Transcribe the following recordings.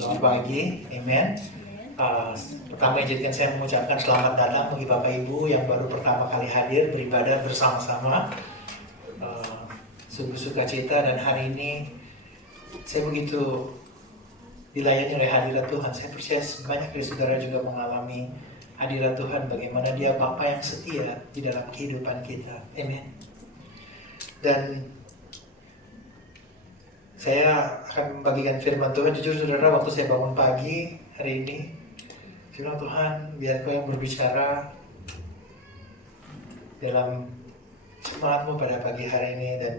Selamat pagi, amen. Pertama izinkan saya mengucapkan selamat datang bagi Bapak Ibu yang baru pertama kali hadir beribadah bersama-sama. Sungguh sukacita dan hari ini saya begitu dilayani oleh hadirat Tuhan. Saya percaya banyak dari saudara juga mengalami hadirat Tuhan, bagaimana Dia Bapa yang setia di dalam kehidupan kita, amen. Dan saya akan membagikan firman Tuhan. Jujur saudara, waktu saya bangun pagi hari ini, saya bilang, Tuhan, biar Kau yang berbicara dalam semangat-Mu pada pagi hari ini. Dan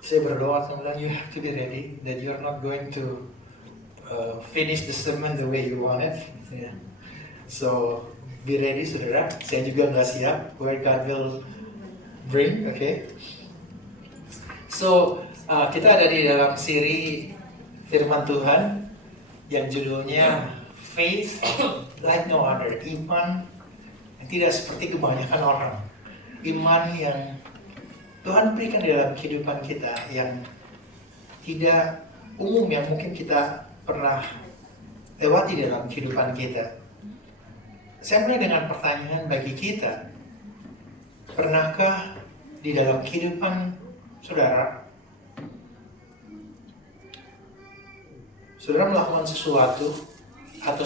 saya berdoa, saya bilang, you have to be ready, that you're not going to finish the sermon the way you want it. Yeah. So, be ready saudara. Saya juga nggak siap, where God will bring, okay? So, kita ada di dalam siri firman Tuhan yang judulnya Faith Like No Other. Iman yang tidak seperti kebanyakan orang. Iman yang Tuhan berikan di dalam kehidupan kita yang tidak umum, yang mungkin kita pernah lewati dalam kehidupan kita. Saya mulai dengan pertanyaan bagi kita. Pernahkah di dalam kehidupan saudara melakukan sesuatu atau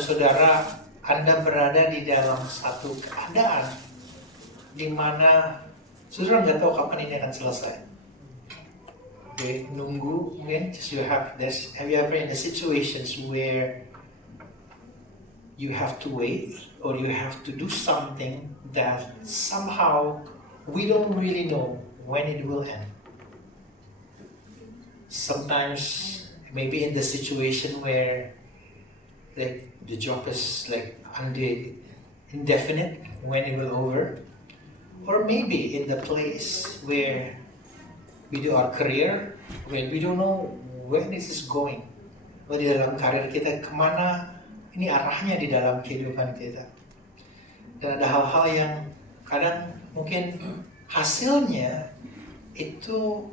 Anda berada di dalam satu keadaan di mana saudara nggak tahu kapan ini akan selesai? Okay, nunggu mungkin. Have you ever in the situations where you have to wait or you have to do something that somehow we don't really know when it will end? Sometimes maybe in the situation where like the job is like indefinite when it will over, or maybe in the place where we do our career when we don't know when this is going. Di dalam karir kita kemana ini arahnya di dalam kehidupan kita. Dan ada hal-hal yang kadang mungkin hasilnya itu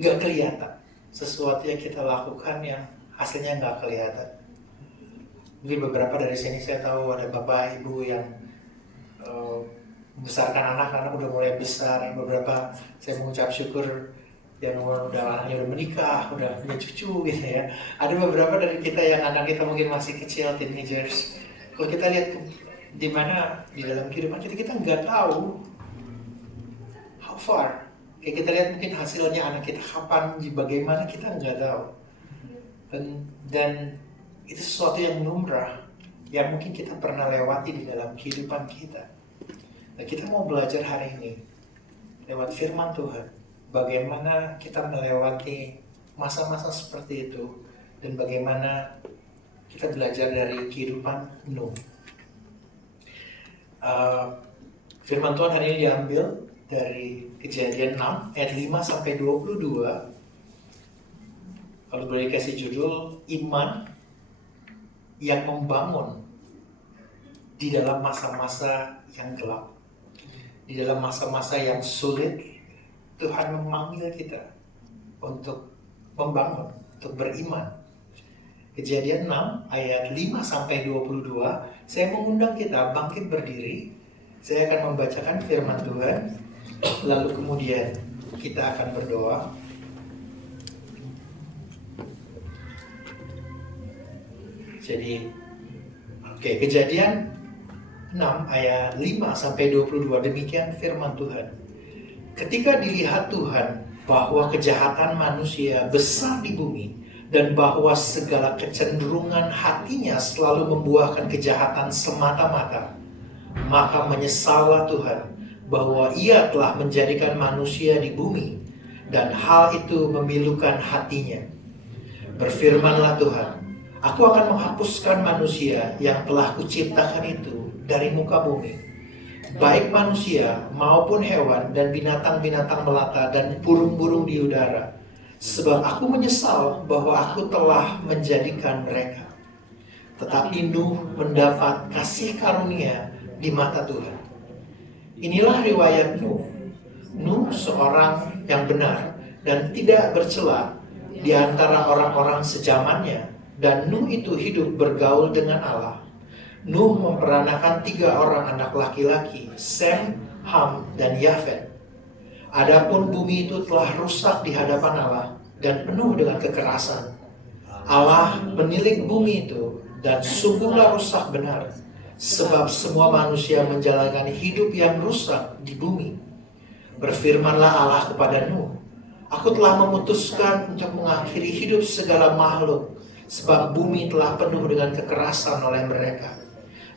nggak kelihatan. Sesuatu yang kita lakukan yang hasilnya nggak kelihatan. Mungkin beberapa dari sini saya tahu ada bapak ibu yang membesarkan anak-anak udah mulai besar. Yang beberapa saya mengucap syukur yang udah anaknya udah menikah, udah punya cucu gitu ya. Ada beberapa dari kita yang anak kita mungkin masih kecil, teenagers. Kalau kita lihat di mana di dalam kehidupan kita nggak tahu how far. Kayak kita lihat mungkin hasilnya anak kita kapan, bagaimana, kita nggak tahu. Dan itu sesuatu yang lumrah, yang mungkin kita pernah lewati di dalam kehidupan kita. Nah, kita mau belajar hari ini, lewat firman Tuhan, bagaimana kita melewati masa-masa seperti itu, dan bagaimana kita belajar dari kehidupan Nuh. Firman Tuhan hari ini diambil dari Kejadian 6 ayat 5-22. Kalau boleh kasih judul, iman yang membangun di dalam masa-masa yang gelap, di dalam masa-masa yang sulit. Tuhan memanggil kita untuk membangun, untuk beriman. Kejadian 6 ayat 5-22. Saya mengundang kita bangkit berdiri. Saya akan membacakan firman Tuhan, lalu kemudian kita akan berdoa. Jadi, Kejadian 6 ayat 5-22, demikian firman Tuhan. Ketika dilihat Tuhan bahwa kejahatan manusia besar di bumi, dan bahwa segala kecenderungan hatinya selalu membuahkan kejahatan semata-mata, maka menyesallah Tuhan bahwa Ia telah menjadikan manusia di bumi, dan hal itu memilukan hatinya. Berfirmanlah Tuhan, Aku akan menghapuskan manusia yang telah Kuciptakan itu dari muka bumi, baik manusia maupun hewan dan binatang-binatang melata dan burung-burung di udara, sebab Aku menyesal bahwa Aku telah menjadikan mereka. Tetapi Nuh mendapat kasih karunia di mata Tuhan. Inilah riwayat Nuh. Nuh seorang yang benar dan tidak bercela, di antara orang-orang sezamannya, dan Nuh itu hidup bergaul dengan Allah. Nuh memperanakan 3 orang anak laki-laki, Sem, Ham, dan Yafet. Adapun bumi itu telah rusak di hadapan Allah dan penuh dengan kekerasan. Allah menilik bumi itu dan sungguhlah rusak benar, sebab semua manusia menjalani hidup yang rusak di bumi. Berfirmanlah Allah kepada Nuh, Aku telah memutuskan untuk mengakhiri hidup segala makhluk, sebab bumi telah penuh dengan kekerasan oleh mereka.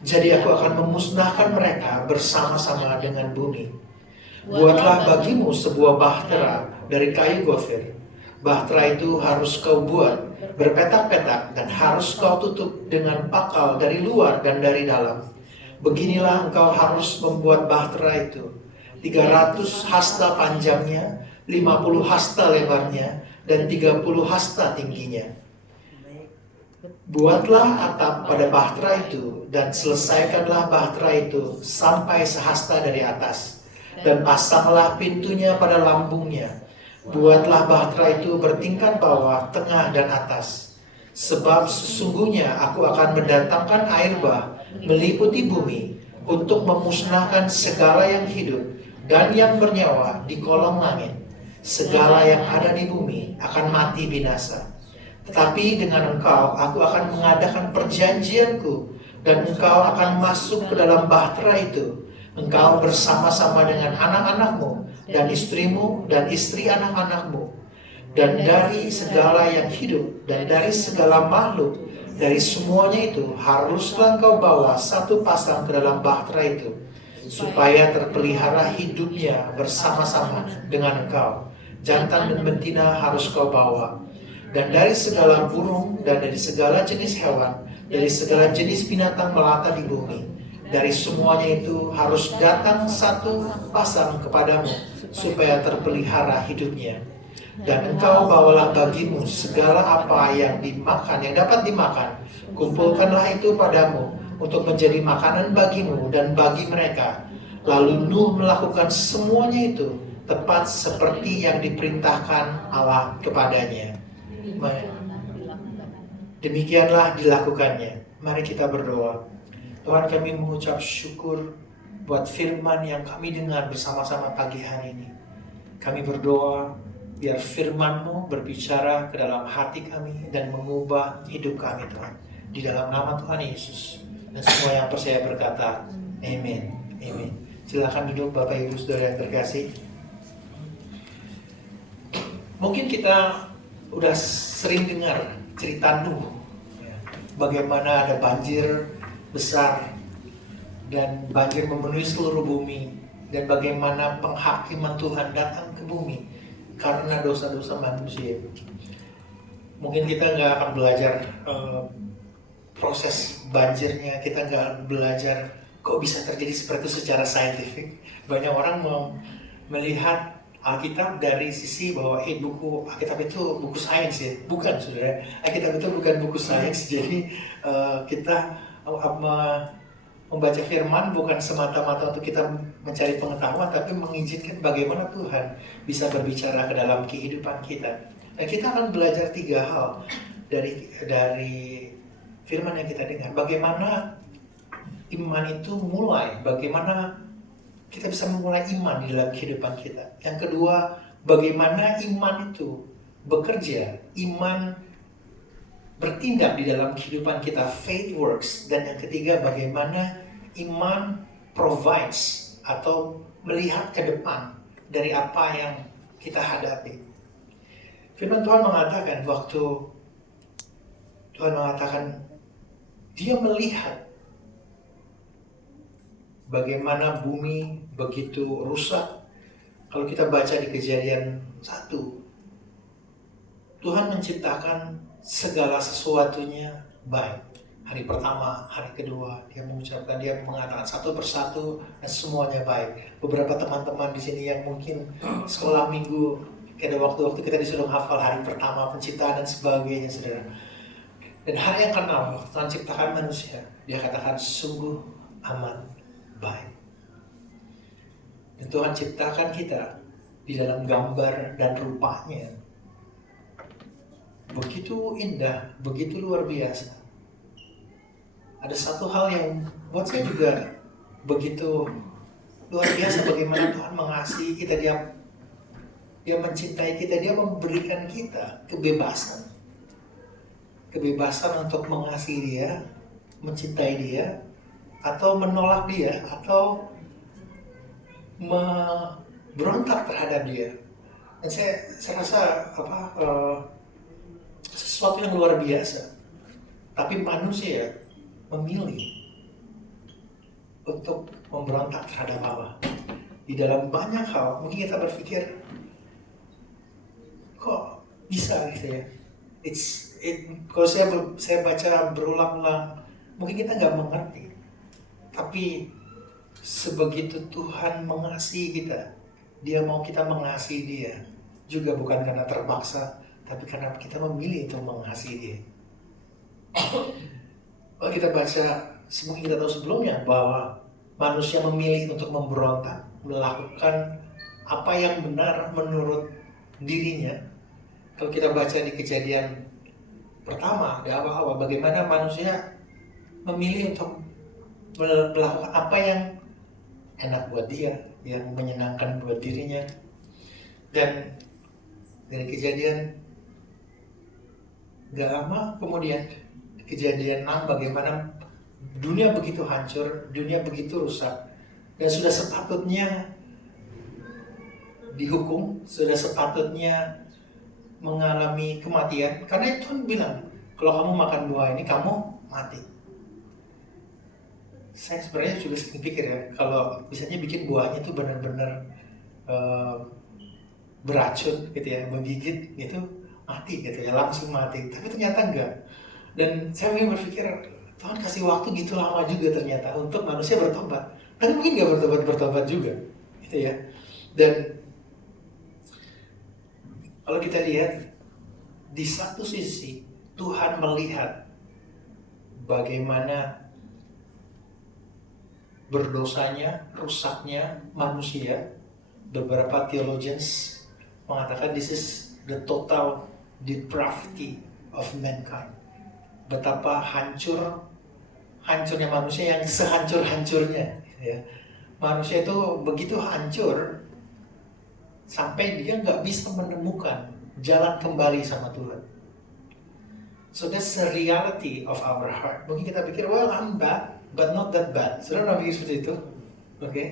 Jadi aku akan memusnahkan mereka bersama-sama dengan bumi. Buatlah bagimu sebuah bahtera dari kayu gofir. Bahtera itu harus kau buat berpetak-petak dan harus kau tutup dengan pakal dari luar dan dari dalam. Beginilah engkau harus membuat bahtera itu. 300 hasta panjangnya, 50 hasta lebarnya, dan 30 hasta tingginya. Buatlah atap pada bahtera itu dan selesaikanlah bahtera itu sampai sehasta dari atas, dan pasanglah pintunya pada lambungnya. Buatlah bahtera itu bertingkat bawah, tengah, dan atas. Sebab sesungguhnya aku akan mendatangkan air bah meliputi bumi untuk memusnahkan segala yang hidup dan yang bernyawa di kolong langit. Segala yang ada di bumi akan mati binasa. Tetapi dengan engkau, aku akan mengadakan perjanjianku, dan engkau akan masuk ke dalam bahtera itu. Engkau bersama-sama dengan anak-anakmu, dan istrimu, dan istri anak-anakmu. Dan dari segala yang hidup, dan dari segala makhluk, dari semuanya itu, haruslah engkau bawa 1 pasang ke dalam bahtera itu, supaya terpelihara hidupnya bersama-sama dengan engkau. Jantan dan betina harus kau bawa. Dan dari segala burung dan dari segala jenis hewan, dari segala jenis binatang melata di bumi, dari semuanya itu harus datang 1 pasang kepadamu, supaya terpelihara hidupnya. Dan engkau bawalah bagimu segala apa yang dimakan, yang dapat dimakan. Kumpulkanlah itu padamu untuk menjadi makanan bagimu dan bagi mereka. Lalu Nuh melakukan semuanya itu tepat seperti yang diperintahkan Allah kepadanya. Demikianlah dilakukannya. Mari kita berdoa. Tuhan, kami mengucap syukur buat firman yang kami dengar bersama-sama pagi hari ini. Kami berdoa biar firman-Mu berbicara ke dalam hati kami dan mengubah hidup kami, Tuhan. Di dalam nama Tuhan Yesus. Dan semua yang percaya berkata, amin. Amin. Silakan duduk Bapak Ibu Saudara yang terkasih. Mungkin kita udah sering dengar cerita Nuh, bagaimana ada banjir besar dan banjir memenuhi seluruh bumi, dan bagaimana penghakiman Tuhan datang ke bumi karena dosa-dosa manusia. Mungkin kita nggak akan belajar proses banjirnya, kita nggak belajar kok bisa terjadi seperti itu secara saintifik. Banyak orang mau melihat Alkitab dari sisi bahwa buku Alkitab itu buku sains, ya. Bukan, saudara. Alkitab itu bukan buku sains. Jadi kita membaca firman bukan semata-mata untuk kita mencari pengetahuan, tapi mengizinkan bagaimana Tuhan bisa berbicara ke dalam kehidupan kita. Dan kita akan belajar 3 hal dari firman yang kita dengar. Bagaimana iman itu mulai, bagaimana kita bisa memulai iman di dalam kehidupan kita. Yang kedua, bagaimana iman itu bekerja, iman bertindak di dalam kehidupan kita, faith works. Dan yang ketiga, bagaimana iman provides atau melihat ke depan dari apa yang kita hadapi. Firman Tuhan mengatakan Dia melihat bagaimana bumi begitu rusak. Kalau kita baca di Kejadian 1, Tuhan menciptakan segala sesuatunya baik. Hari pertama, hari kedua, Dia mengatakan satu persatu dan semuanya baik. Beberapa teman-teman di sini yang mungkin sekolah minggu, ada waktu-waktu kita disuruh hafal hari pertama penciptaan dan sebagainya, saudara. Dan hari yang ke-6, waktu Tuhan ciptakan manusia, Dia katakan sungguh aman, baik. Dan Tuhan ciptakan kita di dalam gambar dan rupanya. begitu indah, begitu luar biasa. Ada satu hal yang buat saya juga begitu luar biasa, bagaimana Tuhan mengasihi kita, dia mencintai kita, dia memberikan kita kebebasan. Kebebasan untuk mengasihi dia, mencintai dia, atau menolak dia, atau berontak terhadap dia. Dan saya rasa sesuatu yang luar biasa. Tapi manusia memilih untuk memberontak terhadap Allah. Di dalam banyak hal, mungkin kita berpikir, kok bisa gitu ya? Kalau saya baca berulang-ulang, mungkin kita nggak mengerti. Tapi sebegitu Tuhan mengasihi kita, Dia mau kita mengasihi Dia. Juga bukan karena terpaksa, tapi karena kita memilih untuk mengasihi Dia. Kalau kita baca, mungkin kita tahu sebelumnya bahwa manusia memilih untuk memberontak, melakukan apa yang benar menurut dirinya. Kalau kita baca di Kejadian pertama, di awal-awal, bagaimana manusia memilih untuk melakukan apa yang enak buat dia, yang menyenangkan buat dirinya. Dan dari Kejadian gak lama kemudian, Kejadian 6, bagaimana dunia begitu hancur, dunia begitu rusak, dan sudah sepatutnya dihukum, sudah sepatutnya mengalami kematian, karena Tuhan bilang, kalau kamu makan buah ini, kamu mati. Saya sebenarnya juga sering pikir ya, kalau misalnya bikin buahnya itu benar-benar beracun gitu ya, menggigit gitu, mati gitu ya, langsung mati. Tapi ternyata enggak. Dan saya mungkin berpikir, Tuhan kasih waktu gitu lama juga ternyata untuk manusia bertobat. Tapi mungkin nggak bertobat juga, gitu ya. Dan kalau kita lihat, di satu sisi Tuhan melihat bagaimana berdosanya, rusaknya manusia. Beberapa theologians mengatakan this is the total depravity of mankind. Betapa hancurnya manusia, yang sehancur-hancurnya ya. Manusia itu begitu hancur sampai dia nggak bisa menemukan jalan kembali sama Tuhan. So that's the reality of our heart. Mungkin kita pikir, well, I'm bad, but not that bad. Saudara pernah pikir seperti itu? Oke.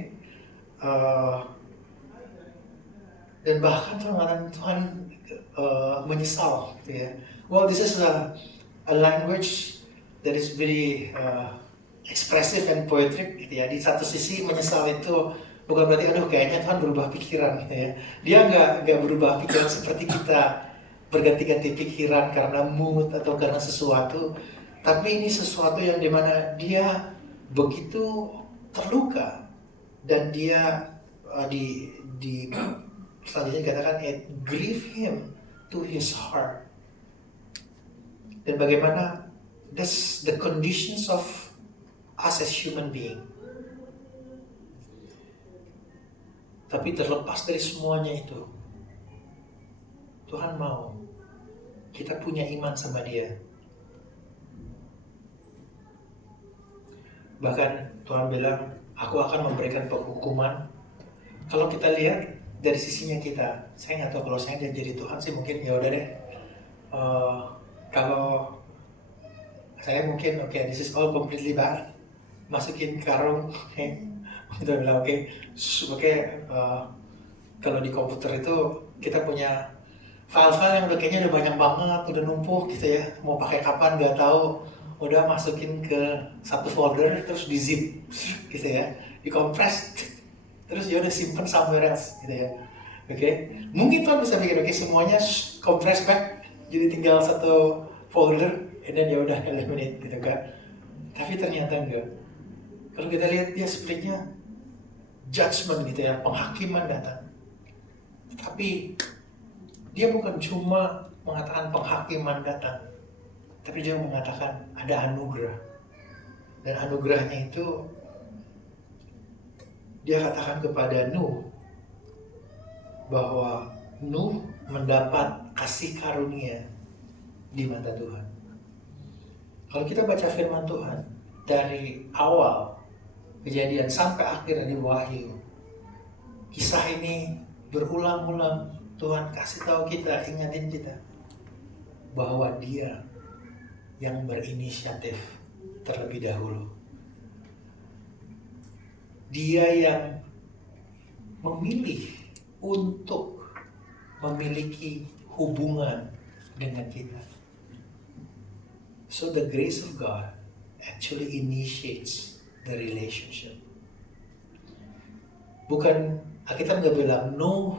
Dan bahkan Tuhan menyesal gitu ya. Well, this is a language that is very expressive and poetic gitu ya. Di satu sisi menyesal itu bukan berarti aduh kayaknya Tuhan berubah pikiran gitu ya. Dia nggak berubah pikiran seperti kita berganti-ganti pikiran karena mood atau karena sesuatu. Tapi ini sesuatu yang dimana dia begitu terluka dan dia selanjutnya dikatakan it grieve him to his heart. Dan bagaimana that's the conditions of us as human being. Tapi terlepas dari semuanya itu, Tuhan mau kita punya iman sama Dia. Bahkan Tuhan bilang, aku akan memberikan penghukuman. Kalau kita lihat dari sisinya kita, saya nggak tahu, kalau saya jadi Tuhan sih mungkin ya udah deh. Kalau saya mungkin this is all completely bad, masukin karung, kita bilang kalau di komputer itu kita punya file-file yang kayaknya udah banyak banget, udah numpuk gitu ya, mau pakai kapan nggak tahu, udah masukin ke satu folder terus di zip gitu ya, dikompres, terus ya udah simpen somewhere else gitu ya. Mungkin Tuhan bisa bikin semuanya compress back jadi tinggal satu folder, dan ya udah eliminate gitu kan. Tapi ternyata enggak. Kalau kita lihat dia sepertinya judgment gitu ya, penghakiman datang. Tapi dia bukan cuma mengatakan penghakiman datang, tapi dia mengatakan ada anugerah. Dan anugerahnya itu dia katakan kepada Nuh bahwa Nuh mendapat kasih karunia di mata Tuhan. Kalau kita baca firman Tuhan dari awal Kejadian sampai akhir di Wahyu, kisah ini berulang-ulang Tuhan kasih tahu kita, ingatin kita bahwa Dia yang berinisiatif terlebih dahulu. Dia yang memilih untuk memiliki hubungan dengan kita. So the grace of God actually initiates the relationship. Bukan Alkitab nggak bilang no,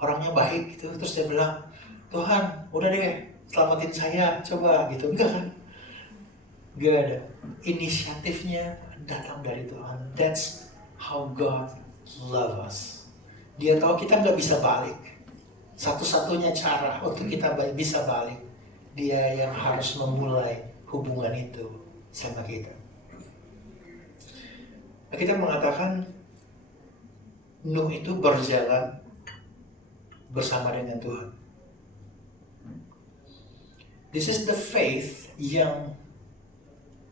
orangnya baik gitu, terus dia bilang Tuhan udah deh selamatin saya coba gitu, enggak kan? Gak ada. Inisiatifnya datang dari Tuhan. That's how God love us. Dia tahu kita nggak bisa balik. Satu-satunya cara untuk kita bisa balik, Dia yang harus memulai hubungan itu sama kita. Kita mengatakan Nuh itu berjalan bersama dengan Tuhan. This is the faith yang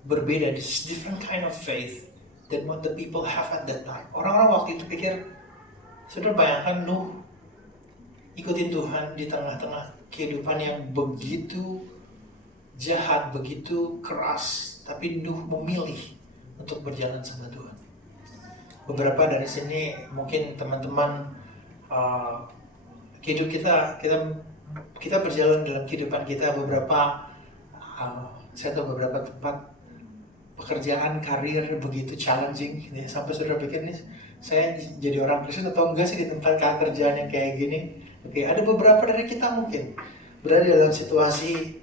berbeda. This is different kind of faith than what the people have at that time. Orang-orang waktu itu pikir, saudara bayangkan Nuh ikutin Tuhan di tengah-tengah kehidupan yang begitu jahat, begitu keras, tapi Nuh memilih untuk berjalan sama Tuhan. Beberapa dari sini mungkin teman-teman hidup kita berjalan dalam kehidupan kita beberapa saya tahu beberapa tempat pekerjaan karir begitu challenging ya, sampai saudara pikir nih saya jadi orang Kristen atau enggak sih di tempat kerjaan yang kayak gini. Oke, ada beberapa dari kita mungkin berada dalam situasi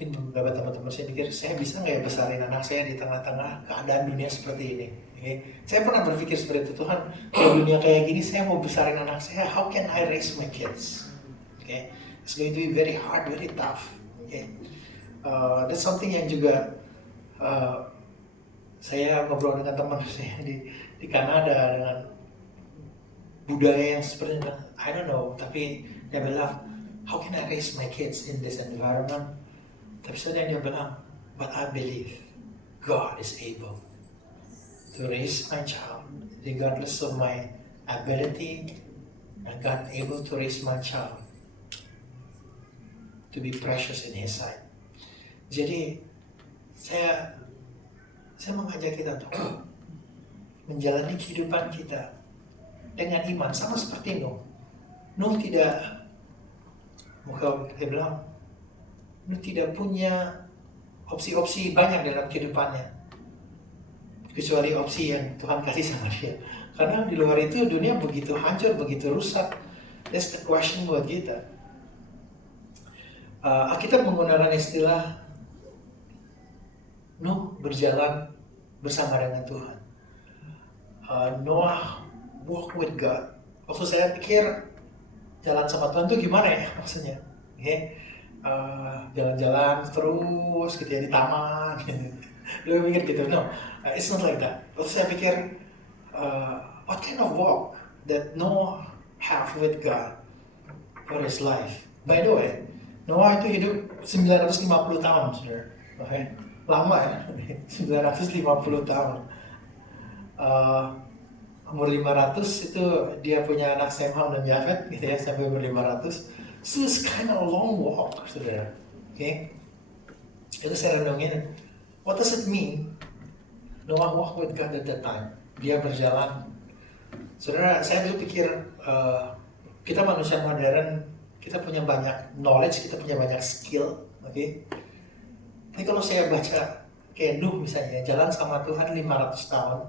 mungkin beberapa teman-teman saya pikir saya bisa nggak ya besarin anak saya di tengah-tengah keadaan dunia seperti ini. Okay? Saya pernah berpikir seperti itu, Tuhan, kalau dunia kayak gini saya mau besarin anak saya, how can I raise my kids? Okay? It's going to be very hard, very tough. Okay? That's something yang juga saya ngobrol dengan teman saya di Kanada dengan budaya yang seperti itu. I don't know, tapi dia bilang, how can I raise my kids in this environment? Tapi dia bilang, but I believe God is able to raise my child regardless of my ability, and God able to raise my child to be precious in His sight. Jadi saya mengajak kita untuk menjalani kehidupan kita dengan iman sama seperti Nuh. Nuh tidak, dia bilang, Nuh tidak punya opsi-opsi banyak dalam kehidupannya kecuali opsi yang Tuhan kasih sama dia. Karena di luar itu dunia begitu hancur, begitu rusak. That's the question buat kita. Alkitab menggunakan istilah Nuh berjalan bersama dengan Tuhan. Noah walk with God. Waktu saya pikir jalan sama Tuhan itu gimana ya maksudnya? Okay? Jalan-jalan terus gitu ya di taman. Lu mikir gitu? No, it's not like that. Waktu saya pikir what kind of walk that Noah have with God for his life. By the way, Noah itu hidup 950 tahun, saudara. Okay? Lama ya, 950 tahun. Umur 500 itu dia punya anak Sem, Ham, dan Yafet gitu ya, sampai umur 500. So it's kind of a long walk, saudara. Okay? Itu saya renungin, what does it mean? Noah walk with God at that time. Dia berjalan. Saudara, saya dulu pikir kita manusia modern, kita punya banyak knowledge, kita punya banyak skill, oke? Okay? Tapi kalau saya baca kayak Nuh misalnya, jalan sama Tuhan 500 tahun,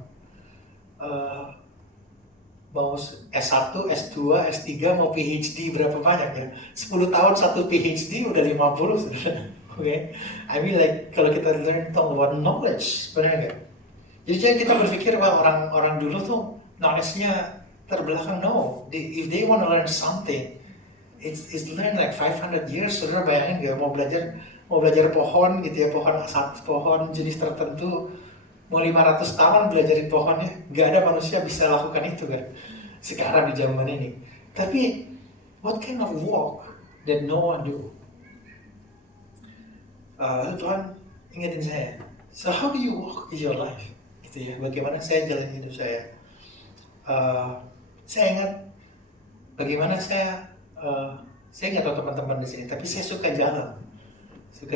mau S1, S2, S3, mau PhD berapa banyak ya? 10 tahun 1 PhD udah 50, saudara. Oke? Okay? I mean like, kalau kita learn about knowledge, benar nggak? Jadi jangan kita berpikir bahwa orang dulu tuh knowledge-nya terbelakang. No, if they want to learn something, it's learn like 500 years. Saudara bayangin nggak, mau belajar pohon gitu ya, pohon jenis tertentu, mau 500 tahun belajar pohonnya, nggak ada manusia bisa lakukan itu kan sekarang di zaman ini. Tapi what kind of walk that no one do? Tuhan ingetin saya, so how do you walk in your life? Gitu ya, bagaimana saya jalan hidup saya? Saya ingat bagaimana saya nggak tahu teman-teman di sini, tapi saya suka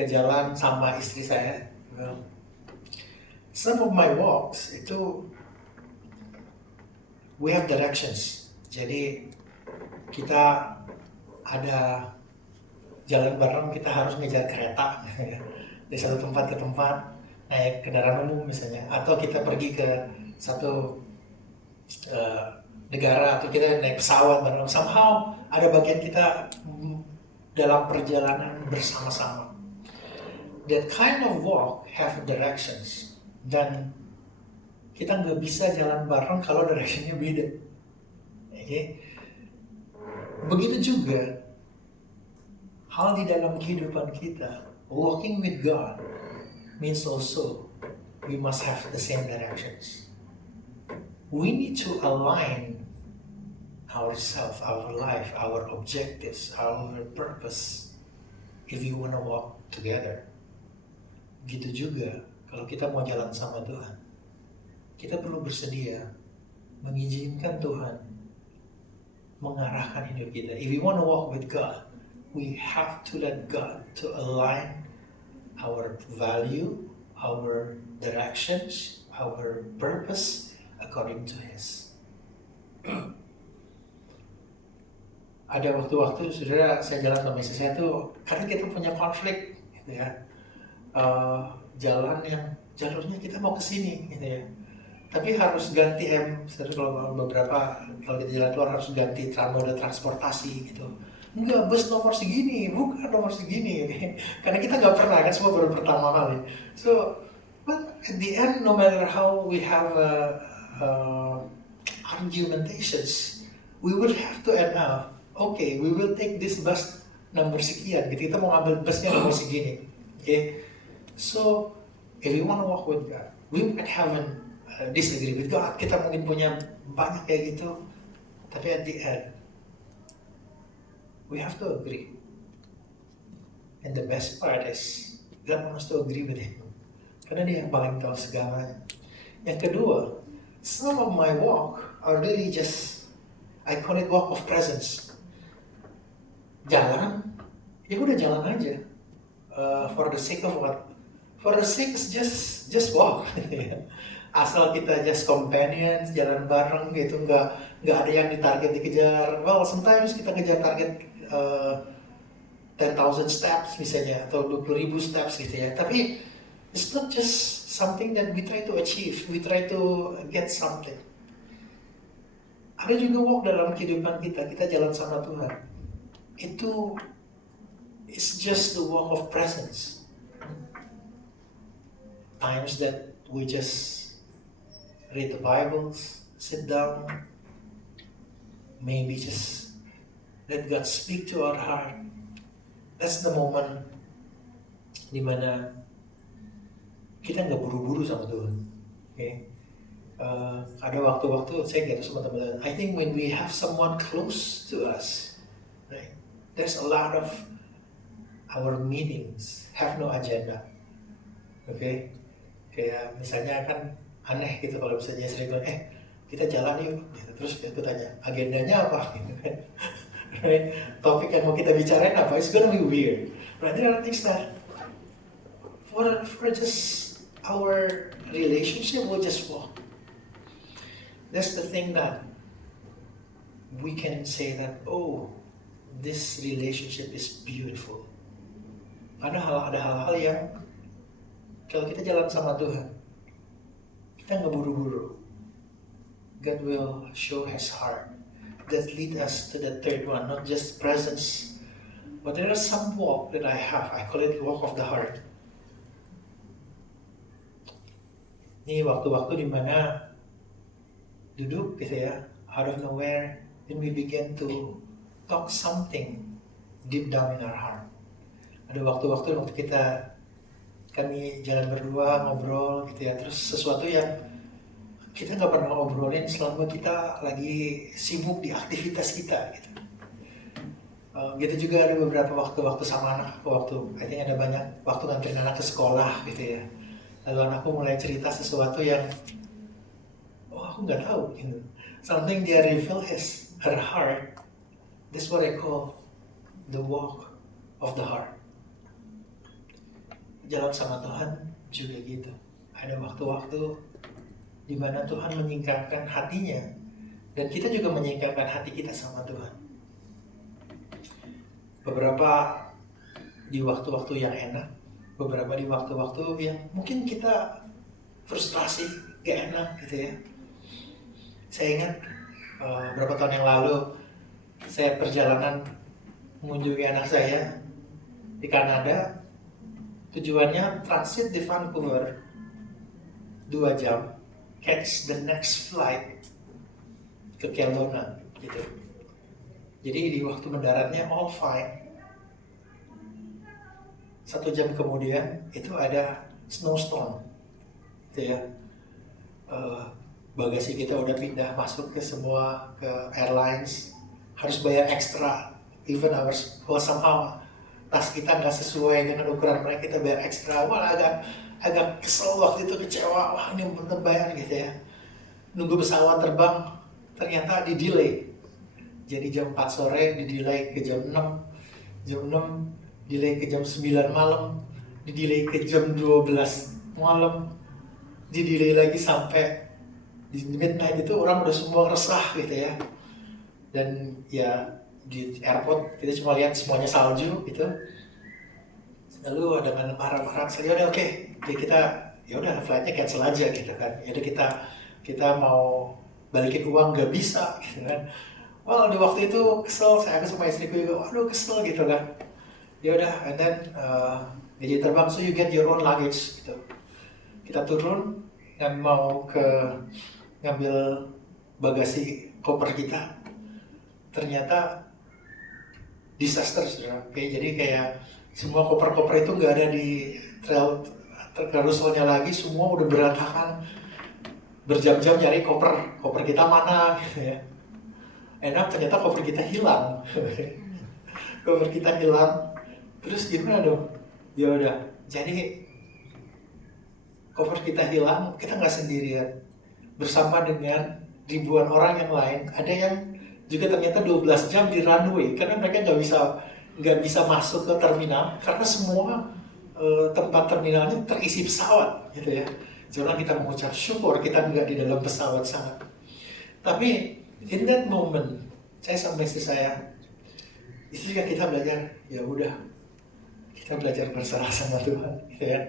jalan sama istri saya. Some of my walks itu we have directions. Jadi kita ada jalan bareng, kita harus ngejar kereta dari satu tempat ke tempat, naik kendaraan umum misalnya, atau kita pergi ke satu negara, atau kita naik pesawat bareng. Somehow ada bagian kita dalam perjalanan bersama-sama. That kind of walk have directions, dan kita nggak bisa jalan bareng kalau directionnya beda. Okay? Begitu juga hal di dalam kehidupan kita, walking with God means also we must have the same directions. We need to align ourselves, our life, our objectives, our purpose if you want to walk together. Gitu juga kalau kita mau jalan sama Tuhan, kita perlu bersedia mengizinkan Tuhan mengarahkan hidup kita. If we want to walk with God, we have to let God to align our value, our directions, our purpose according to His. Ada waktu-waktu, saudara, saya jalan sama istri saya tuh, karena kita punya konflik, gitu ya. Jalan yang jalurnya kita mau ke sini, gitu ya. Tapi harus ganti kalau beberapa, kalau kita jalan keluar harus ganti moda transportasi gitu. Enggak, bus nomor segini, bukan nomor segini. Karena kita nggak pernah, kan semua baru pertama kali. So, but at the end, no matter how we have argumentations, we will have to end up, okay, we will take this bus nomor sekian. Gitu. Kita mau ngambil busnya nomor segini. Okay? So, if we want to walk with God, we might have disagree with God. Kita mungkin punya banyak kayak gitu, tapi at the end, we have to agree. And the best part is, God wants to agree with Him. Karena Dia yang paling tahu segalanya. Yang kedua, some of my walk are really just, I call it walk of presence. Jalan, ya udah jalan aja. For the sake of what? For the sake of just walk. Asal kita just companions, jalan bareng gitu, nggak ada yang ditarget dikejar. Well, sometimes kita ngejar target 10,000 steps misalnya, atau 20,000 steps gitu ya. Tapi it's not just something that we try to achieve, we try to get something. Ada juga walk dalam kehidupan kita jalan sama Tuhan. Itu it's just the walk of presence. Times that we just read the Bibles, sit down, maybe just let God speak to our heart. That's the moment dimana kita nggak buru-buru sama Tuhan. Okay? Ada waktu-waktu saya gitu sama teman-teman. I think when we have someone close to us, right? There's a lot of our meetings have no agenda. Okay? Kayak misalnya kan aneh gitu kalau misalnya sering bilang, kita jalan yuk, gitu. Terus aku tanya, agendanya apa? Gitu kan. Right? Topik yang mau kita bicarain apa? It's gonna be weird. Right? There are things that for just our relationship, we'll just walk. That's the thing that we can say that, oh, this relationship is beautiful. Karena ada hal-hal yang kalau kita jalan sama Tuhan, kita nggak buru-buru. God will show His heart. That lead us to the third one, not just presence, but there are some walk that I have. I call it walk of the heart. Ini waktu-waktu dimana duduk gitu ya, out of nowhere, then we begin to talk something deep down in our heart. Ada waktu-waktu kami jalan berdua, ngobrol gitu ya, terus sesuatu yang kita nggak pernah ngobrolin selama kita lagi sibuk di aktivitas kita gitu. Gitu juga ada beberapa waktu-waktu sama anak aku, I think ada banyak waktu nganterin anak ke sekolah gitu ya. Lalu anakku mulai cerita sesuatu yang, aku nggak tahu gitu. Something dia reveal her heart. That's what I call the walk of the heart. Jalan sama Tuhan juga gitu. Ada waktu-waktu di mana Tuhan menyingkapkan hatinya, dan kita juga menyingkapkan hati kita sama Tuhan. Beberapa di waktu-waktu yang enak, beberapa di waktu-waktu yang mungkin kita frustrasi, gak enak gitu ya. Saya ingat beberapa tahun yang lalu saya perjalanan mengunjungi anak saya di Kanada. Tujuannya transit di Vancouver 2 jam, catch the next flight ke Kelowna gitu. Jadi di waktu mendaratnya all fine. 1 jam kemudian itu ada snowstorm gitu ya. Bagasi kita udah pindah masuk ke semua ke airlines, harus bayar ekstra. Even ours, somehow tas kita nggak sesuai dengan ukuran mereka, kita bayar ekstra. Wah, agak kesel waktu itu, kecewa. Wah, ini bener bayar gitu ya. Nunggu pesawat terbang ternyata di delay. Jadi jam 4 sore di delay ke jam 6, jam 6 delay ke jam 9 malam, di delay ke jam 12 malam, di delay lagi sampai di midnight. Itu orang udah semua resah gitu ya. Dan ya di airport kita cuma lihat semuanya salju gitu. Lalu dengan marah-marah saya, udah oke, jadi kita ya udah flightnya cancel aja gitu kan. Ya udah kita mau balikin uang nggak bisa gitu kan. Well, di waktu itu kesel, saya sama istriku juga, waduh kesel gitu kan. Ya udah, and then jadi terbang, so you get your own luggage gitu. Kita turun dan mau ngambil bagasi koper kita, ternyata disaster saudara. Oke, jadi kayak semua koper-koper itu nggak ada di carouselnya lagi, semua udah berantakan. Berjam-jam nyari koper kita mana gitu ya. Enak, ternyata koper kita hilang. Koper kita hilang. Terus gimana dong? Ya udah, jadi koper kita hilang, kita nggak sendirian. Bersama dengan ribuan orang yang lain. Ada yang juga ternyata 12 jam di runway, karena mereka nggak bisa masuk ke terminal karena semua tempat terminalnya terisi pesawat, gitu ya. Jadi kita mengucap syukur kita nggak di dalam pesawat sana. Tapi in that moment, saya sama istri saya, itu juga kita belajar, ya udah, kita belajar berserah sama Tuhan, gitu ya.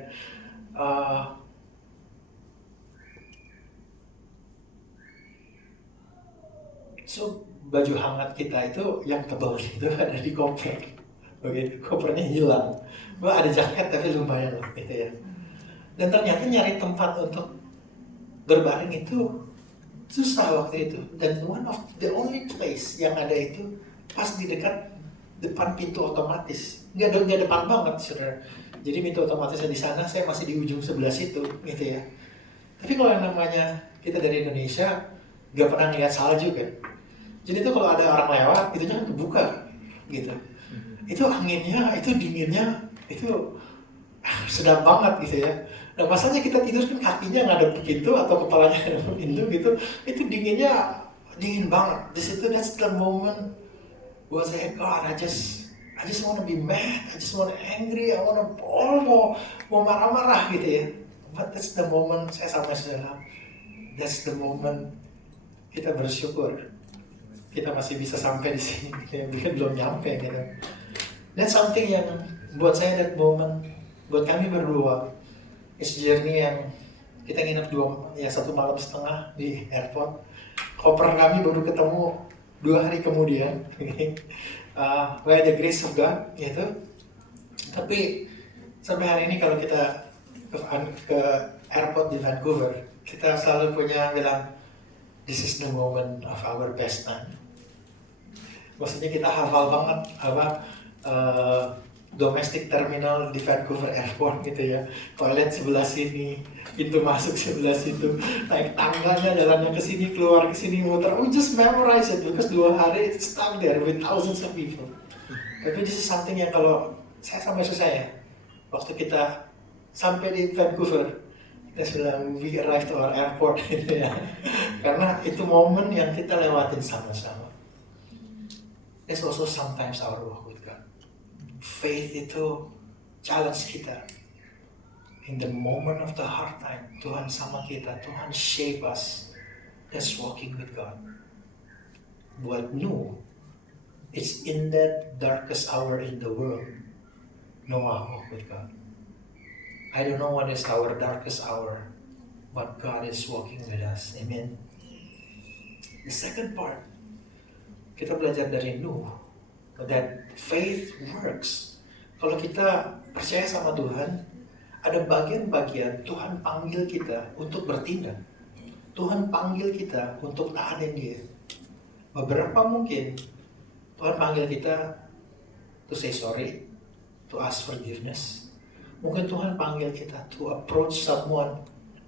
So baju hangat kita itu yang tebal itu ada di koper, oke, kopernya hilang. Wah, ada jaket tapi lumayan lah, gitu ya. Dan ternyata nyari tempat untuk berbaring itu susah waktu itu. Dan one of the only place yang ada itu pas di dekat depan pintu otomatis. Nggak depan banget, saudara. Jadi pintu otomatisnya di sana, saya masih di ujung sebelah situ, gitu ya. Tapi kalau yang namanya kita dari Indonesia, nggak pernah ngeliat salju kan. Jadi itu kalau ada orang lewat, itu jangan kebuka, gitu. Itu anginnya, itu dinginnya, itu sedap banget gitu ya. Nah masalahnya kita tidur kan kakinya ngadep ke pintu atau kepalanya ngadep ke pintu gitu, itu dinginnya dingin banget. Di situ that's the moment buat saya, God, I just wanna be mad, I just wanna angry, I wanna mau marah-marah gitu ya. But that's the moment saya sama saudara, that's the moment kita bersyukur kita masih bisa sampai di sini, gitu ya. Mungkin belum nyampe gitu. That's something yang buat saya that moment, buat kami berdua, is journey yang kita nginep 1,5 malam di airport. Koper kami baru ketemu 2 hari kemudian. By the grace of God, gitu. Tapi sampai hari ini kalau kita ke airport di Vancouver, kita selalu bilang, this is the moment of our best time. Maksudnya kita hafal banget domestic terminal di Vancouver Airport gitu ya. Toilet sebelah sini, pintu masuk sebelah situ, naik tangganya, jalannya ke sini, keluar ke sini, muter. We just memorize it because 2 hari stuck there with thousands of people. Tapi this is something yang kalau saya sampai selesai ya, waktu kita sampai di Vancouver, kita bilang we arrived to our airport gitu ya. Karena itu momen yang kita lewatin sama-sama. There's also sometimes our walk with God. Faith itu challenge kita. In the moment of the hard time, Tuhan sama kita, Tuhan shape us. That's walking with God. Buat Nuh, it's in that darkest hour in the world, Noah walked with God. I don't know what is our darkest hour, but God is walking with us. Amen. The second part, kita belajar dari Nuh, that faith works. Kalau kita percaya sama Tuhan, ada bagian-bagian Tuhan panggil kita untuk bertindak. Tuhan panggil kita untuk taanin Dia. Beberapa mungkin Tuhan panggil kita to say sorry, to ask forgiveness. Mungkin Tuhan panggil kita to approach someone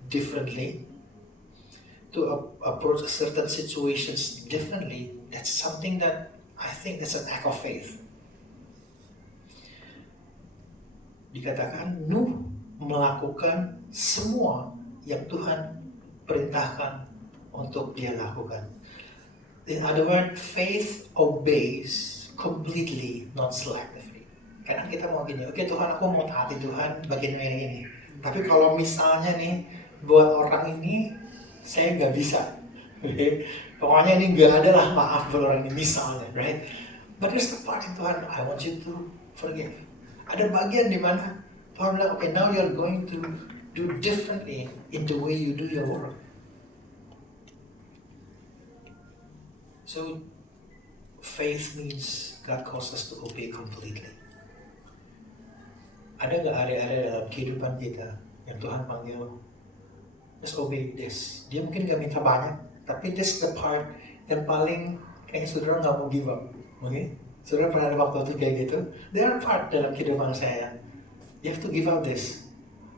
differently, to approach certain situations differently. That's something that I think that's an act of faith. Dikatakan Nuh melakukan semua yang Tuhan perintahkan untuk dia lakukan. In other words, faith obeys completely, not selectively. Kadang kita mau gini, oke Tuhan, aku mau taati Tuhan bagian ini. Tapi kalau misalnya nih buat orang ini saya nggak bisa. Pokoknya ini nggak ada lah, maaf buat orang ini misalnya, right? But there's the part in Tuhan, I want you to forgive. Ada bagian di mana Tuhan bilang, okay, now you're going to do differently in the way you do your work. So, faith means God calls us to obey completely. Ada nggak area-area dalam kehidupan kita yang Tuhan panggil, just obey this. Dia mungkin nggak minta banyak, tapi this the part yang paling kayaknya saudara nggak mau give up. Okay? Saudara pernah ada waktu itu kayak gitu? There are part dalam kehidupan saya. You have to give up this.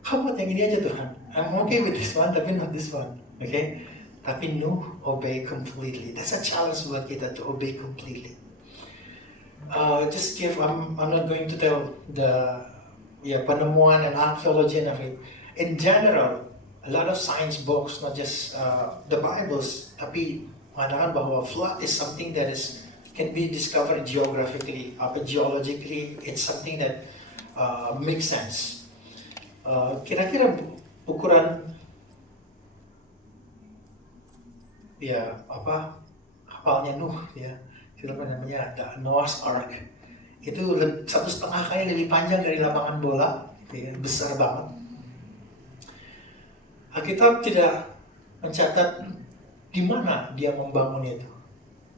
Kamu yang ini aja Tuhan. I'm okay with this one, tapi not this one. Okay? Tapi Nuh obey completely. That's a challenge buat kita to obey completely. I'm not going to tell the penemuan and archaeology and everything. In general, a lot of science books, not just the Bibles, tapi mengatakan bahwa flood is something that can be discovered geographically, geologically. It's something that makes sense. Kira-kira ukuran kapalnya Nuh ya, kita namanya Noah's Ark, itu 1,5 kali lebih panjang dari lapangan bola, ya, besar banget. Alkitab tidak mencatat di mana dia membangun itu.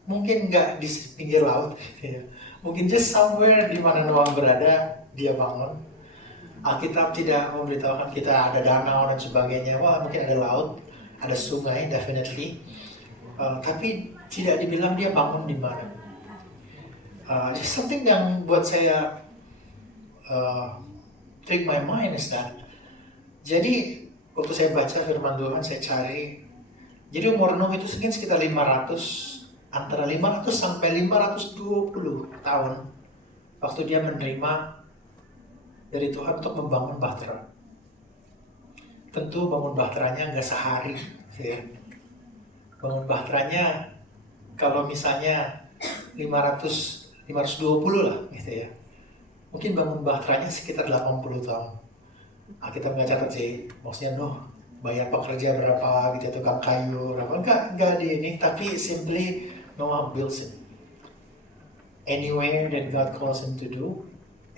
Mungkin nggak di pinggir laut, ya. Mungkin just somewhere di mana Noah berada, dia bangun. Alkitab tidak memberitahukan kita ada danau dan sebagainya. Wah, mungkin ada laut, ada sungai, definitely. Tapi tidak dibilang dia bangun di mana. Something yang buat saya take my mind is that. Jadi waktu saya baca firman Tuhan, saya cari. Jadi umur Nuh itu sekitar 500, antara 500 sampai 520 tahun. Waktu dia menerima dari Tuhan untuk membangun bahtera. Tentu bangun bahteranya nggak sehari, ya. Bangun bahteranya kalau misalnya 520 lah, gitu ya. Mungkin bangun bahteranya sekitar 80 tahun. Kita nggak catat sih, maksudnya Nuh bayar pekerja berapa, gitu, tukang kayu berapa, enggak di ini, tapi simply Noah builds it. Anywhere that God calls him to do,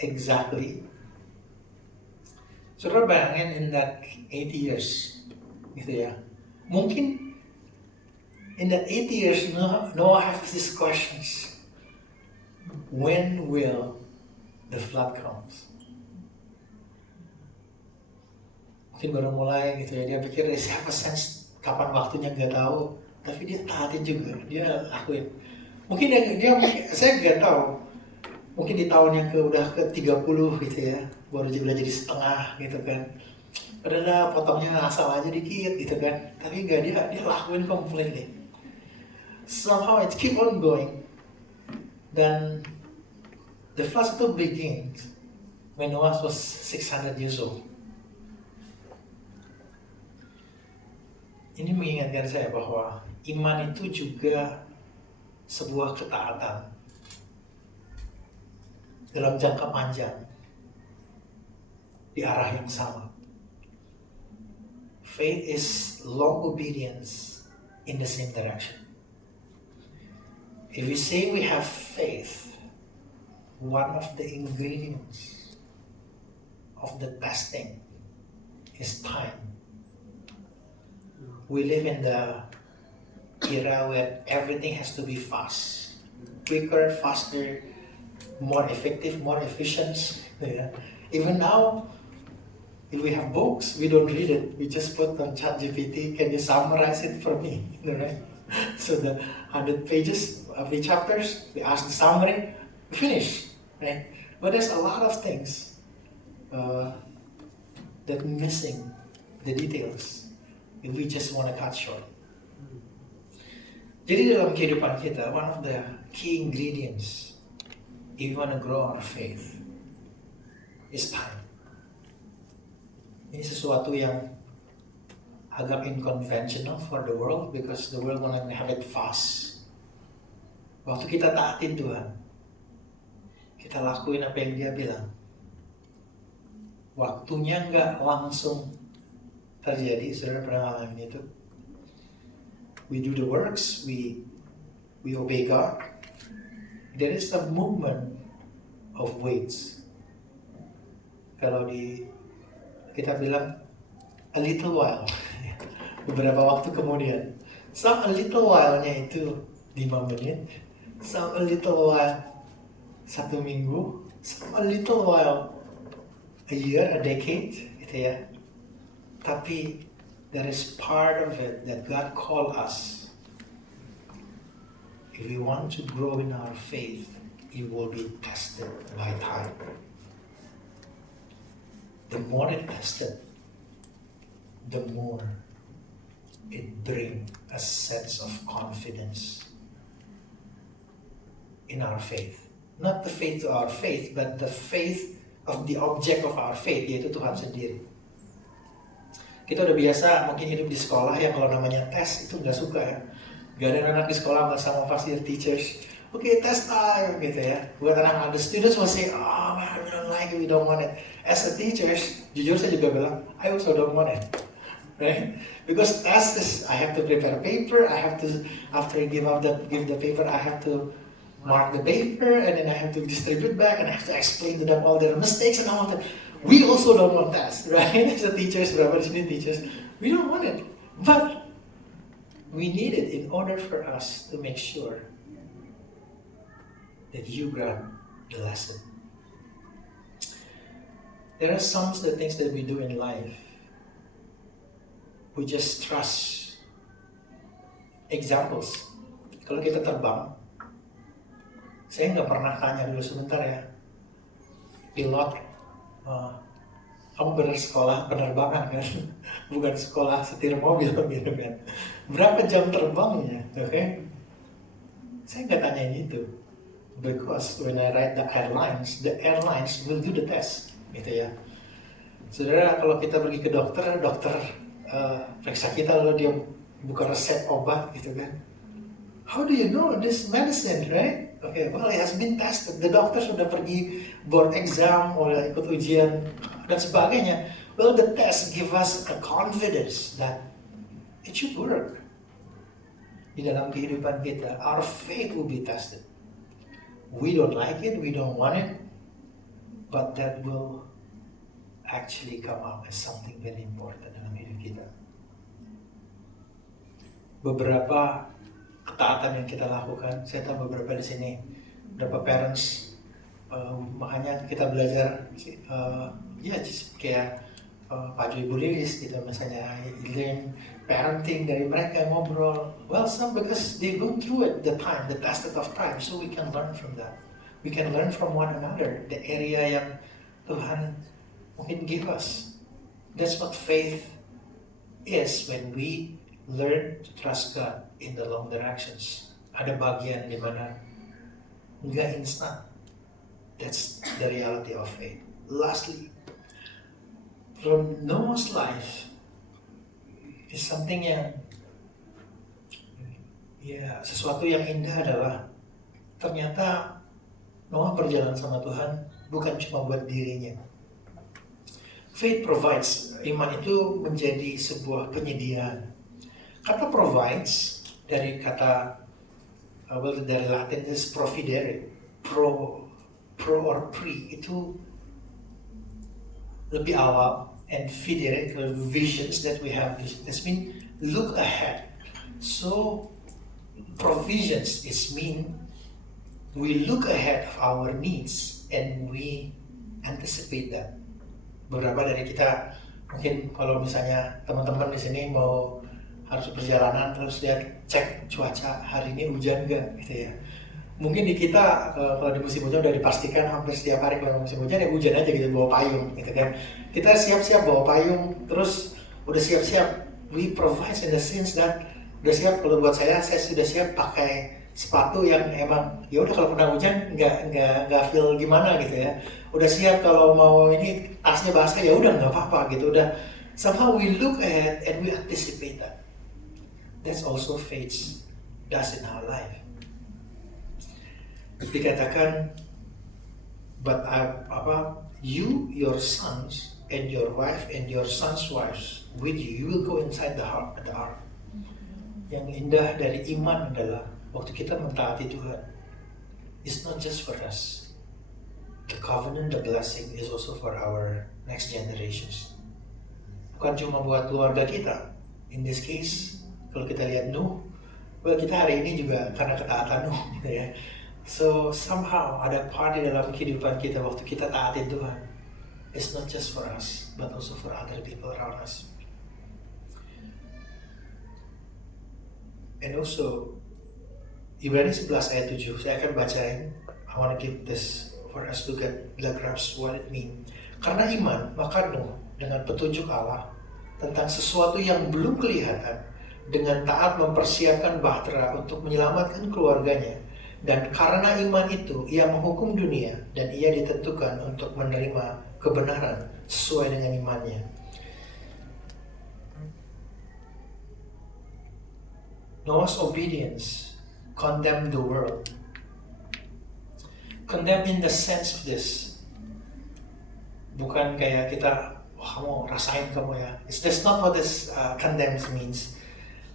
exactly. Saudara bayangin in that 8 years, gitu ya. Mungkin in that 8 years, Noah has these questions. When will the flood come? Mungkin baru mulai gitu ya, dia pikir siapa sense kapan waktunya nggak tahu, tapi dia taatin juga, dia lakuin. Mungkin saya nggak tahu, mungkin di tahun yang udah ke 30 gitu ya, baru udah jadi setengah gitu kan. Padahal potongnya asal aja dikit gitu kan, tapi nggak, dia lakuin completely. Somehow it keep on going. Dan The flood itu begins when Noah was 600 years old. Ini mengingatkan saya bahwa iman itu juga sebuah ketaatan dalam jangka panjang di arah yang sama. Faith is long obedience in the same direction. If we say we have faith, one of the ingredients of the testing is time. We live in the era where everything has to be fast, quicker, faster, more effective, more efficient. Yeah. Even now, if we have books, we don't read it. We just put on ChatGPT, can you summarize it for me? Right? So the 100 pages of the chapters, we ask the summary, we finish. Right? But there's a lot of things that missing the details if we just want to cut short. Jadi dalam kehidupan kita, one of the key ingredients if we want to grow our faith is time. Ini sesuatu yang agak unconventional for the world because the world wanna have it fast. Waktu kita taatin Tuhan, kita lakuin apa yang Dia bilang. Waktunya nggak langsung terjadi. Saudara pernah ngalamin itu? We do the works, we obey God. There is a movement of waits. Kalau kita bilang a little while, beberapa waktu kemudian. Some a little while-nya itu 5 menit, some a little while 1 minggu, some a little while a year, a decade, gitu ya. Tapi there is part of it that God called us. If we want to grow in our faith, it will be tested by time. The more it tested, the more it brings a sense of confidence in our faith. Not the faith to our faith, but the faith of the object of our faith, yaitu Tuhan sendiri. Kita udah biasa mungkin hidup di sekolah yang kalau namanya tes itu nggak suka ya. Gak ada anak di sekolah bersama pasti teachers. Okay, test time gitu ya. Buat anak-anak, the students will say, oh man, we don't like it, we don't want it. As a teachers, jujur saya juga bilang, I also don't want it. Right? Because test is, I have to prepare paper, I have to, after I give the paper, I have to mark the paper, and then I have to distribute back, and I have to explain to them all their mistakes and all of that. We also don't want test, right? As a teachers, berapa di sini teachers, we don't want it. But we need it in order for us to make sure that you grab the lesson. There are some of the things that we do in life. We just trust. Examples. Kalau kita terbang, saya nggak pernah tanya dulu sebentar ya, pilot, kamu benar sekolah penerbangan kan? Bukan sekolah setir mobil gitu kan? Berapa jam terbangnya? Okay? Saya nggak tanyain itu. Because when I ride the airlines will do the test, gitu ya. Saudara, kalau kita pergi ke dokter periksa kita lalu dia buka resep obat, gitu kan. How do you know this medicine, right? Okay, well it has been tested. The doctor sudah pergi board exam, udah ikut ujian dan sebagainya. Well, the test give us a confidence that it should work. Di dalam kehidupan kita, our faith will be tested. We don't like it, we don't want it, but that will actually come up as something very important dalam hidup kita. Beberapa ketaatan yang kita lakukan, saya tahu beberapa di sini, beberapa parents, makanya kita belajar, kayak Pak Jo Ibu Lilis gitu, misalnya learn parenting dari mereka, ngobrol. Well, some because they go through it, the tested of time, so we can learn from that. We can learn from one another, the area yang Tuhan mungkin give us. That's what faith is when we learn to trust God in the long directions. Ada bagian di mana nggak instan. That's the reality of faith. Lastly, from Noah's life is something yang sesuatu yang indah adalah ternyata Noah berjalan sama Tuhan bukan cuma buat dirinya. Faith provides, iman itu menjadi sebuah penyediaan. Kata provides dari kata dari Latin is providere, pro or pre itu lebih awal, and videre visions that we have. This mean look ahead. So provisions is mean we look ahead of our needs and we anticipate that. Beberapa dari kita mungkin kalau misalnya teman-teman di sini mau harus perjalanan terus lihat cek cuaca hari ini hujan nggak gitu ya. Mungkin di kita kalau di musim hujan udah dipastikan hampir setiap hari kalau musim hujan ya hujan aja gitu, bawa payung gitu kan. Kita siap-siap bawa payung, terus udah siap-siap we provide in the sense that udah siap. Kalau buat saya sudah siap pakai sepatu yang emang ya udah kalau kena hujan nggak feel gimana gitu ya. Udah siap kalau mau ini tasnya basah ya udah nggak apa-apa gitu. Udah somehow we look ahead and we anticipate that. That's also faith does in our life. Dikatakan, but you, your sons, and your wife, and your sons' wives with you, you will go inside the ark. Yang indah dari iman adalah waktu kita mentaati Tuhan, it's not just for us. The covenant, the blessing is also for our next generations. Bukan cuma buat keluarga kita. In this case, kalau kita lihat Nuh, kita hari ini juga karena ketaatan Nuh, gitu ya. So somehow ada part di dalam kehidupan kita waktu kita taatin Tuhan. It's not just for us, but also for other people around us. And also, Ibrani 11 ayat 7, saya akan bacain. I want to give this for us to get the grasp what it means. Karena iman, maka Nuh dengan petunjuk Allah tentang sesuatu yang belum kelihatan, dengan taat mempersiapkan bahtera untuk menyelamatkan keluarganya. Dan karena iman itu, ia menghukum dunia dan ia ditentukan untuk menerima kebenaran sesuai dengan imannya. Noah's obedience condemned the world. Condemned in the sense of this. Bukan kayak kita, wah kamu rasain kamu ya. That's not what this condemns means.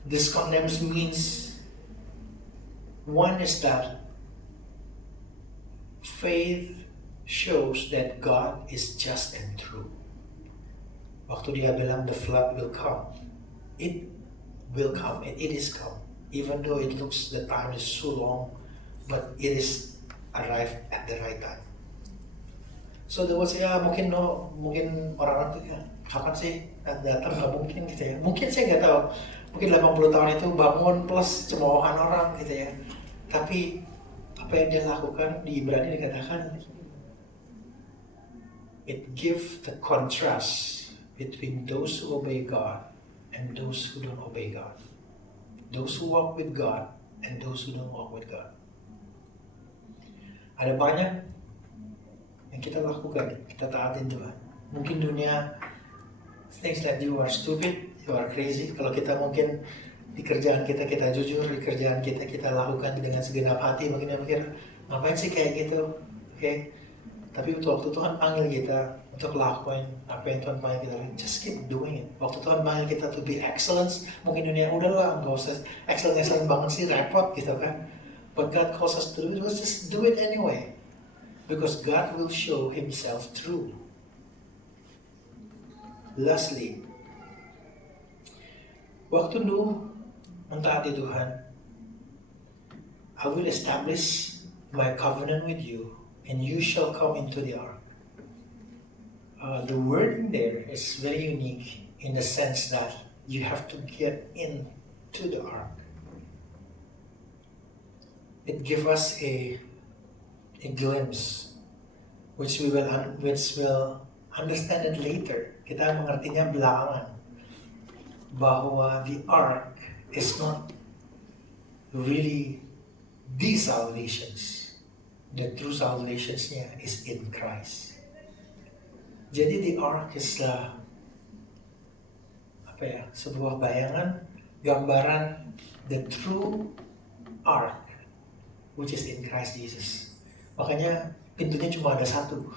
This condemns means, one is that faith shows that God is just and true. Waktu dia bilang the flood will come, it will come and it is come. Even though it looks the time is so long, but it is arrived at the right time. So there was mungkin orang-orang tuh ya, kapan sih datang, nggak mungkin gitu ya. Mungkin saya nggak tahu. Mungkin 80 tahun itu bangun plus cemoohan orang gitu ya. Tapi apa yang dia lakukan di Ibrani dikatakan it gives the contrast between those who obey God and those who don't obey God. Those who walk with God and those who don't walk with God. Ada banyak yang kita lakukan, kita taatin Tuhan. Mungkin dunia thinks that you are stupid, you are crazy. Kalau kita mungkin di kerjaan kita jujur, di kerjaan kita lakukan dengan segenap hati, mungkin dia mikir, ngapain sih kayak gitu? Okay? Tapi waktu Tuhan panggil kita untuk lakuin apa yang Tuhan panggil kita, just keep doing it. Waktu Tuhan panggil kita to be excellence, mungkin dunia udahlah, nggak usah excellence banget sih, repot gitu kan. But God calls us to do it, let's just do it anyway. Because God will show Himself true. Lastly, waktu Nuh mentaati Tuhan, I will establish my covenant with you, and you shall come into the ark. The word in there is very unique in the sense that you have to get into the ark. It gives us a glimpse, which we will understand it later. Kita mengertinya belakangan, bahwa the ark is not really the salvations. the true salvationsnya is in Christ. Jadi the ark is sebuah bayangan, gambaran the true ark which is in Christ Jesus. Makanya pintunya cuma ada satu.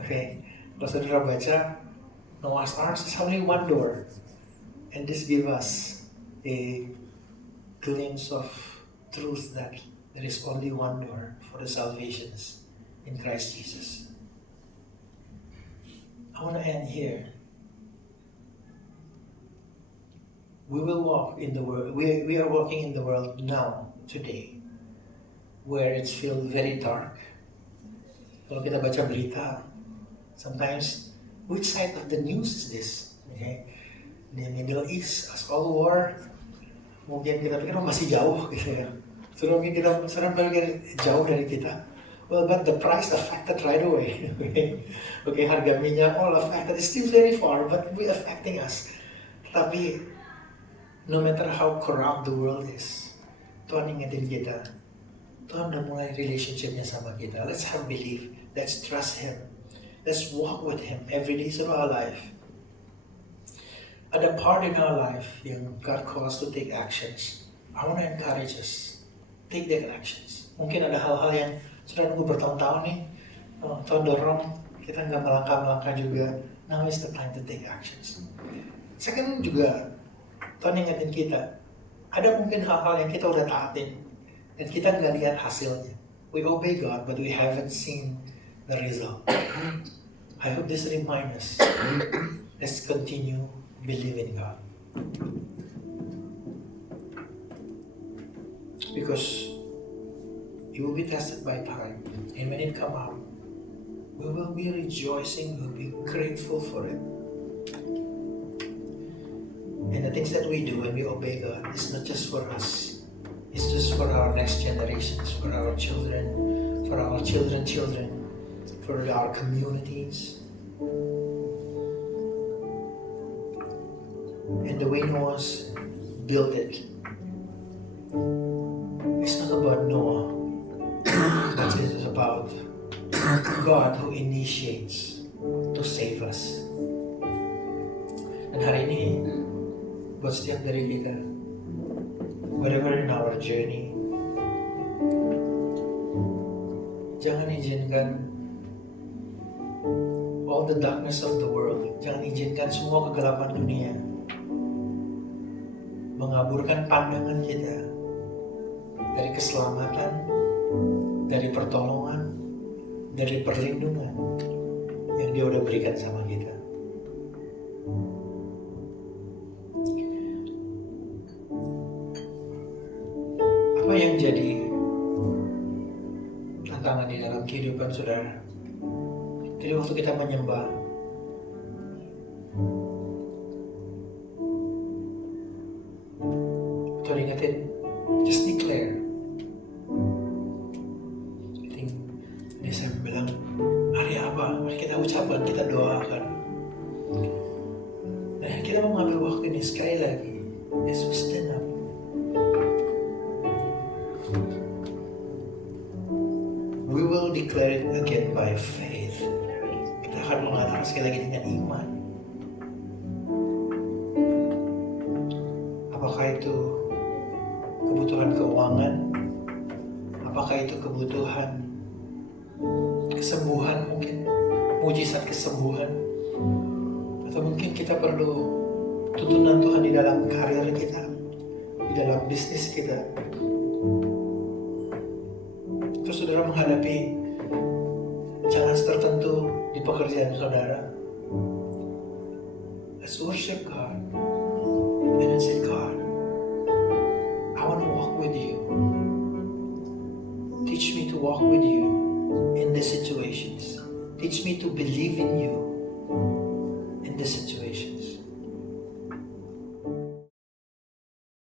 Oke, kalau saudara baca Noah's Ark is only one door, and this give us a glimpse of truth that there is only one door for the salvations in Christ Jesus. I want to end here. We will walk in the world. We are walking in the world now, today, where it's feel very dark. Kalau kita baca berita, sometimes which side of the news is this? Okay, the Middle East as all war. Mungkin kita pikir masih jauh gitu ya. Mungkin kita pikir jauh dari kita. Well, but the price affected right away. Okay, harga minyak all affected. It's still very far, but we affecting us. Tapi no matter how corrupt the world is, Tuhan ingetin kita. Tuhan udah mulai relationship-nya sama kita. Let's have belief. Let's trust Him. Let's walk with Him every day of our life. Ada part in our life yang God calls us to take actions. I want to encourage us. Take that actions. Mungkin ada hal-hal yang sudah nunggu bertahun-tahun nih. Tuhan dorong, kita nggak melangkah-melangkah juga. Now is the time to take actions. Second juga, Tuhan ingetin kita, ada mungkin hal-hal yang kita udah taatin dan kita nggak lihat hasilnya. We obey God, but we haven't seen the result. I hope this reminds us. Let's continue believing God. Because you will be tested by time, and when it come out, we will be rejoicing, we will be grateful for it. And the things that we do when we obey God is not just for us. It's just for our next generations, for our children, for our children, for our communities. And the way Noah's built it, it's not about Noah, but it is about God who initiates to save us. Dan hari ini, buat setiap dari kita, wherever in our journey, jangan izinkan all the darkness of the world, jangan izinkan semua kegelapan dunia mengaburkan pandangan kita dari keselamatan, dari pertolongan, dari perlindungan yang Dia udah berikan sama kita. Apa yang jadi tantangan di dalam kehidupan saudara? Jadi waktu kita menyembah, Tuhan ingetin, just declare. I think ini saya bilang, hari apa? Mari kita ucapkan, kita doakan. Nah, kita mau mengambil waktu ini sekali lagi. As we stand up. We will declare it again by faith. Kita akan mengatakan sekali lagi dengan iman. Apakah itu kebutuhan keuangan? Apakah itu kebutuhan kesembuhan mungkin? Mujizat kesembuhan? Atau mungkin kita perlu tuntunan Tuhan di dalam karir kita, di dalam bisnis kita. Terus saudara menghadapi challenge tertentu di pekerjaan saudara. Let's worship God. And then say, God, I want to walk with you. Teach me to walk with you in these situations. Teach me to believe in you in this situation.